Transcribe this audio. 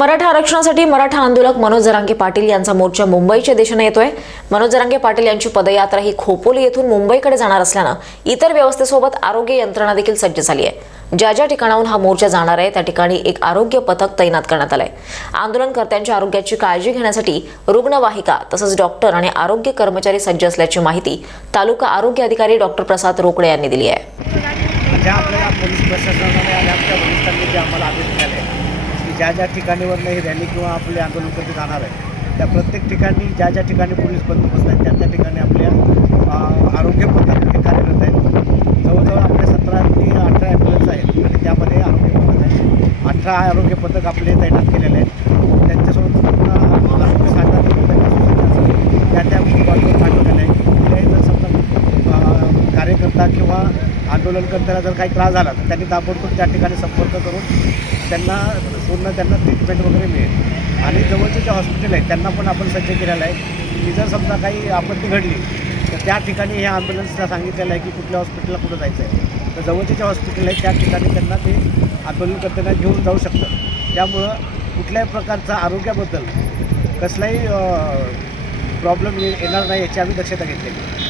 मराठा आरक्षणासाठी मराठा आंदोलक मनोज जरांगे पाटील यांचा मोर्चा मुंबईच्या दिशेने येतोय. मनोज जरांगे पाटील यांची पदयात्रा ही खोपोली येथून मुंबईकडे जाणार असल्यानं इतर व्यवस्थेसोबत आरोग्य यंत्रणा देखील सज्ज झाली आहे. ज्या ज्या ठिकाणाहून हा मोर्चा जाणार आहे त्या ठिकाणी एक आरोग्य पथक तैनात करण्यात आलंय. आंदोलनकर्त्यांच्या आरोग्याची काळजी घेण्यासाठी रुग्णवाहिका तसंच डॉक्टर आणि आरोग्य कर्मचारी सज्ज असल्याची माहिती तालुका आरोग्य अधिकारी डॉक्टर प्रसाद रोकडे यांनी दिली आहे. ज्या ज्या ठिकाणीवरनं हे रॅली किंवा आपले आंदोलन करते जाणार आहे त्या प्रत्येक ठिकाणी ज्या ज्या ठिकाणी पोलीस बंदोबस्त आहेत त्या त्या ठिकाणी आपल्या आरोग्य पथक कार्यरत आहेत. जवळजवळ आपल्या सतरा ते अठरा ॲम्ब्युलन्स आहेत आणि त्यामध्ये आरोग्य पथक आहेत. अठरा आरोग्य पथक आपले तैनात केलेले आहेत त्यांच्यासोबत आपण आरोग्य साधना त्या त्या गोष्टी पाठवलेल्या आहेत कुठल्याही जर समजा करता किंवा आंदोलन करताना जर काही त्रास झाला तर त्यांनी ताबडतोब त्या ठिकाणी संपर्क करून त्यांना पूर्ण त्यांना ट्रीटमेंट वगैरे मिळेल. आणि जवळचे जे हॉस्पिटल आहेत त्यांना पण आपण सज्ज केलेलं आहे की जर समजा काही आपत्ती घडली तर त्या ठिकाणी हे ॲम्ब्युलन्सला सांगितलेलं आहे की कुठल्या हॉस्पिटलला कुठं जायचं आहे तर जवळचे जे हॉस्पिटल आहेत त्या ठिकाणी त्यांना ते आंदोलन करताना घेऊन जाऊ शकतं त्यामुळं कुठल्याही प्रकारचा आरोग्याबद्दल कसलाही प्रॉब्लेम येणार नाही याची आम्ही दक्षता घेतलेली आहे.